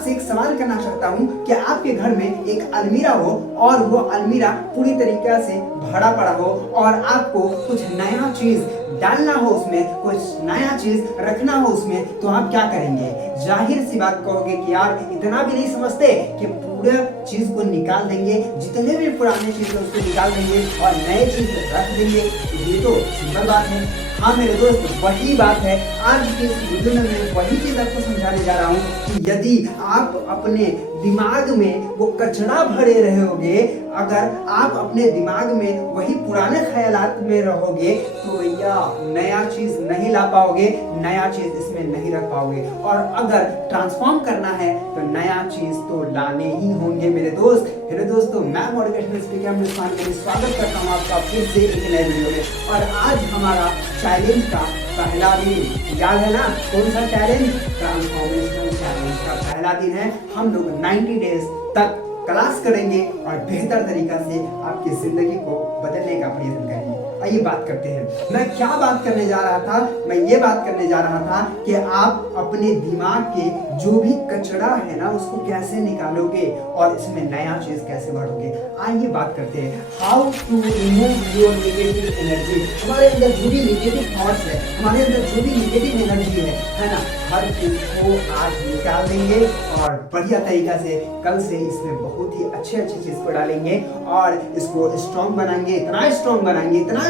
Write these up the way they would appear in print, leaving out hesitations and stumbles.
आपसे एक सवाल करना चाहता हूँ कि आपके घर में एक अलमीरा हो और वो अलमीरा पूरी तरीके से भरा पड़ा हो और आपको कुछ नया चीज डालना हो, उसमें कुछ नया चीज रखना हो उसमें, तो आप क्या करेंगे? जाहिर सी बात कहोगे कि यार इतना भी नहीं समझते कि पूरा चीज को निकाल देंगे, जितने भी पुराने चीज है उसको निकाल देंगे और नए चीज रख देंगे। ये तो सिंपल बात है। हाँ मेरे दोस्त, वही बात है। आज के इस वीडियो में मैं वही चीज आपको समझाने जा रहा हूँ कि यदि आप अपने दिमाग में वो कचरा भरे रहोगे, अगर आप अपने दिमाग में वही पुराने ख्यालात में रहोगे, तो भैया नया चीज नहीं ला पाओगे, नया चीज इसमें नहीं रख पाओगे। और अगर ट्रांसफॉर्म करना है तो नया चीज तो लाने ही होंगे मेरे दोस्त। हेलो दोस्तों, मैं मोटिवेशनल स्पीकर स्वागत करता हूँ आपका फिर से एक नए वीडियो में। और आज हमारा चैलेंज का पहला दिन, याद है ना कौन सा चैलेंज? ट्रांसफॉर्मेशनल चैलेंज का पहला दिन है। हम लोग 90 डेज तक क्लास करेंगे और बेहतर तरीका से आपकी जिंदगी को बदलने का प्रयत्न करेंगे। आइए बात करते हैं। मैं क्या बात करने जा रहा था? मैं ये बात करने जा रहा था कि आप अपने दिमाग के जो भी कचरा है ना उसको कैसे निकालोगे और इसमें नया चीज कैसे भरोगे। आइए बात करते हैं। How to remove your negative energy. हमारे अंदर जो भी नेगेटिव थॉट्स है, हमारे अंदर जो भी नेगेटिव एनर्जी है ना, हर चीज को आज निकाल देंगे और बढ़िया तरीका से कल से इसमें बहुत ही अच्छे चीज को डालेंगे और इसको स्ट्रॉन्ग बनाएंगे, इतना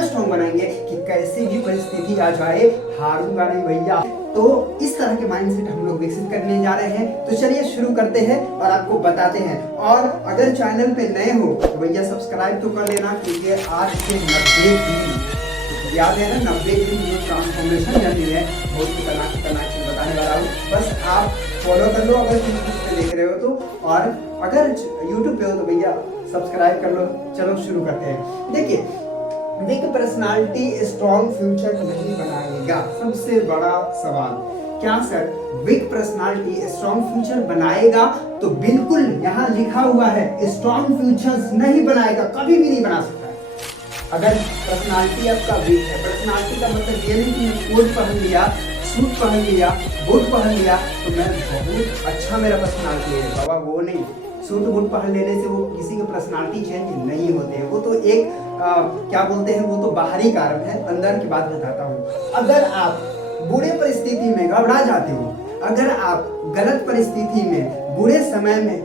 स्ट्रॉन्ग बनाएंगे कि कैसे भी परिस्थिति आ जाए हारूंगा नहीं भैया। तो इस तरह के माइंडसेट हम लोग विकसित करने जा रहे हैं। तो चलिए शुरू करते हैं और आपको बताते हैं। और अगर चैनल पे नए हो तो भैया सब्सक्राइब तो कर लेना, क्योंकि आज से 90 दिन, याद है ना 90 दिन जो ट्रांसफॉर्मेशन जर्नी है बहुत खतरनाक चीज बताने वाला हूँ। बस आप फॉलो कर लो अगर फेसबुक पे देख रहे हो तो, और अगर यूट्यूब पे हो तो भैया सब्सक्राइब कर लो। चलो शुरू करते हैं। देखिए, वीक पर्सनालिटी स्ट्रॉन्ग फ्यूचर नहीं बनाएगा। सबसे बड़ा सवाल, क्या sir weak personality strong future बनाएगा? तो बिल्कुल यहाँ लिखा हुआ है स्ट्रॉन्ग फ्यूचर्स नहीं बनाएगा, कभी भी नहीं बना सकता। अगर पर्सनालिटी आपका वीक है, पर्सनालिटी का मतलब ये नहीं कि मैं कोट पहन लिया, सूट पहन लिया, बूट पहन लिया तो मैं बहुत अच्छा मेरा पर्सनालिटी है बाबा, वो नहीं। सूट बूट पहन लेने से वो किसी की पर्सनालिटी चेंज नहीं होते हैं। वो तो एक क्या बोलते हैं, वो तो बाहरी कारण है, अंदर की बात बताता हूँ। अगर आप बुरे परिस्थिति में घबरा जाते हो, अगर आप गलत परिस्थिति में बुरे समय में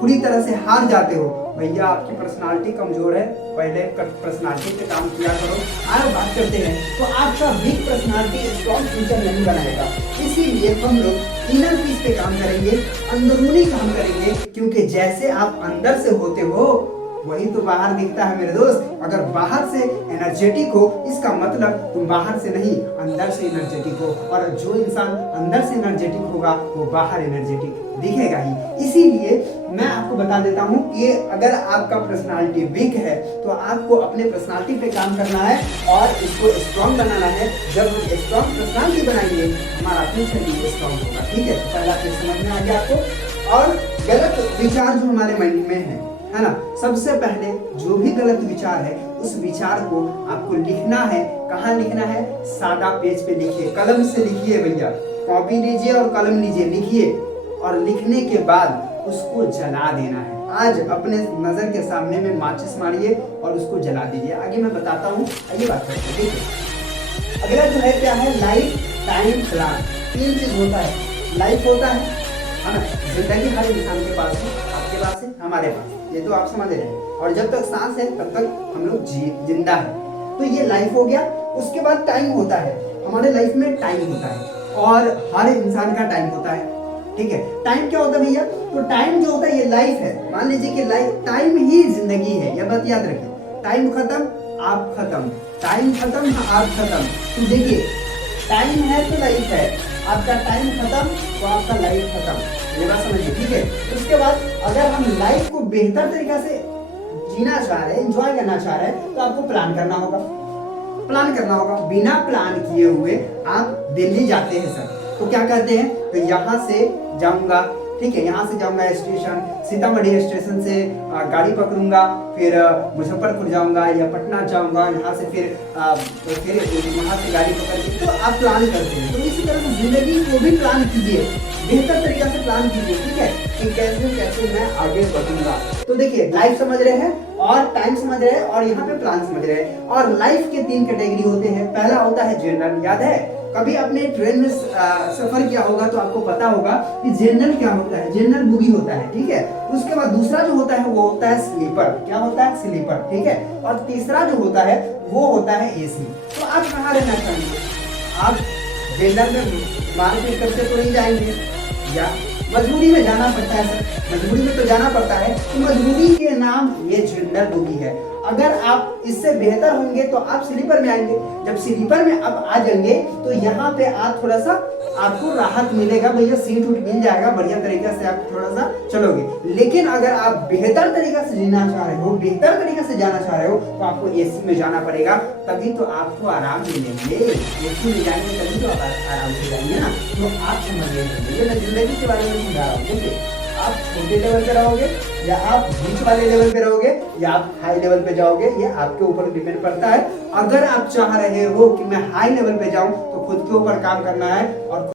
पूरी तरह से हार जाते हो, भैया आपकी पर्सनालिटी कमजोर है, पहले पर्सनालिटी पे काम किया करो। आज बात करते हैं तो आपका वीक पर्सनालिटी स्ट्रॉन्ग फ्यूचर नहीं बनाएगा। इसीलिए हम लोग इनर पीस पे काम करेंगे, अंदरूनी काम करेंगे, क्योंकि जैसे आप अंदर से होते हो वही तो बाहर दिखता है मेरे दोस्त। अगर बाहर से एनर्जेटिक हो, इसका मतलब तुम बाहर से नहीं अंदर से एनर्जेटिक हो, और जो इंसान अंदर से एनर्जेटिक होगा वो बाहर एनर्जेटिक दिखेगा ही। इसीलिए मैं आपको बता देता हूँ कि अगर आपका पर्सनालिटी वीक है तो आपको अपने पर्सनालिटी पे काम करना है और इसको स्ट्रॉन्ग बनाना है। जब हम स्ट्रॉन्ग पर्सनालिटी बनाएंगे हमारा फ्यूचर भी स्ट्रॉन्ग होगा। ठीक है, पहला चीज समझ में आ गया आपको। और गलत विचार जो हमारे माइंड में है ना, सबसे पहले जो भी गलत विचार है उस विचार को आपको लिखना है। कहाँ लिखना है? सादा पेज पे लिखिए, कलम से लिखिए भैया, कॉपी लीजिए और कलम लीजिए, लिखिए। और लिखने के बाद उसको जला देना है। आज अपने नजर के सामने में माचिस मारिए और उसको जला दीजिए। आगे मैं बताता हूँ, आइए बात करते हैं। ठीक है, अगला जो है क्या है? Life time plan. 3 चीज होता है, लाइफ होता है ना, जिंदगी हर इंसान के पास है, आपके पास है, हमारे पास, ये तो आप समझ रहे हैं। और जब तक सांस है तब तक हम लोग जिंदा है, तो ये लाइफ हो गया। उसके बाद टाइम होता है, हमारे लाइफ में टाइम होता है और हर इंसान का टाइम होता है। ठीक है, टाइम क्या होता है भैया? तो टाइम जो होता है ये लाइफ है। मान लीजिए कि लाइफ टाइम ही जिंदगी है, यह बात याद रखिए। टाइम खत्म आप खत्म, टाइम खत्म आप खत्म। तो देखिए, टाइम है तो लाइफ है, आपका टाइम खत्म तो आपका लाइफ खत्म। ये बात समझिए। ठीक है, उसके बाद अगर हम लाइफ को बेहतर तरीका से जीना चाह रहे हैं, एंजॉय करना चाह रहे हैं, तो आपको प्लान करना होगा। बिना प्लान किए हुए आप दिल्ली जाते हैं सर, तो क्या कहते हैं? तो यहाँ से जाऊंगा, ठीक है, यहाँ से जाऊंगा स्टेशन, सीतामढ़ी स्टेशन से गाड़ी पकड़ूंगा, फिर मुजफ्फरपुर जाऊंगा या पटना जाऊंगा, यहाँ से फिर वहाँ से गाड़ी पकड़ के, तो आप प्लान करते हैं। तो इसी तरह से जिंदगी को भी प्लान कीजिए। बेहतर तरीका से प्लान कीजिए, ठीक है, कि कैसे कैसे मैं आगे बढ़ूंगा। तो देखिए लाइफ समझ रहे हैं और टाइम समझ रहे हैं और यहाँ पे प्लान समझ रहे हैं। और लाइफ के 3 कैटेगरी होते हैं। पहला होता है जनरल, याद है कभी आपने ट्रेन में सफर किया होगा तो आपको पता होगा कि जनरल क्या होता है, जनरल बोगी होता है, ठीक है। उसके बाद दूसरा जो होता है वो होता है स्लीपर, क्या होता है, स्लीपर, ठीक है। और तीसरा जो होता है वो होता है एसी। तो आप कहाँ रहना चाहेंगे? आप जनरल में मार्केट करके तो नहीं जाएंगे, या मजबूरी में जाना पड़ता है सर, मजबूरी में तो जाना पड़ता है, तो मजबूरी के नाम ये जनरल बोगी है। अगर आप इससे बेहतर होंगे तो आप स्लीपर में आएंगे। जब स्लीपर में आप आ जाएंगे तो यहाँ पे आप थोड़ा सा आपको राहत मिलेगा, भैया सीट उठ मिल जाएगा, बढ़िया तरीके से आप थोड़ा सा चलोगे। लेकिन अगर आप बेहतर तरीका से जीना चाह रहे हो, बेहतर तरीके से जाना चाह रहे हो, तो आपको एसी में जाना पड़ेगा, तभी तो आपको आराम मिलेंगे। एसी में जाएंगे तभी तो आप आराम से जाएंगे ना। तो आप समझिए, मैं जिंदगी के बारे में समझा रहा हूँ। देखिए आप छोटे लेवल पे रहोगे या आप बीच वाले लेवल पे रहोगे या आप हाई लेवल पे जाओगे, ये आपके ऊपर डिपेंड करता है। अगर आप चाह रहे हो कि मैं हाई लेवल पे जाऊं तो खुद के ऊपर काम करना है और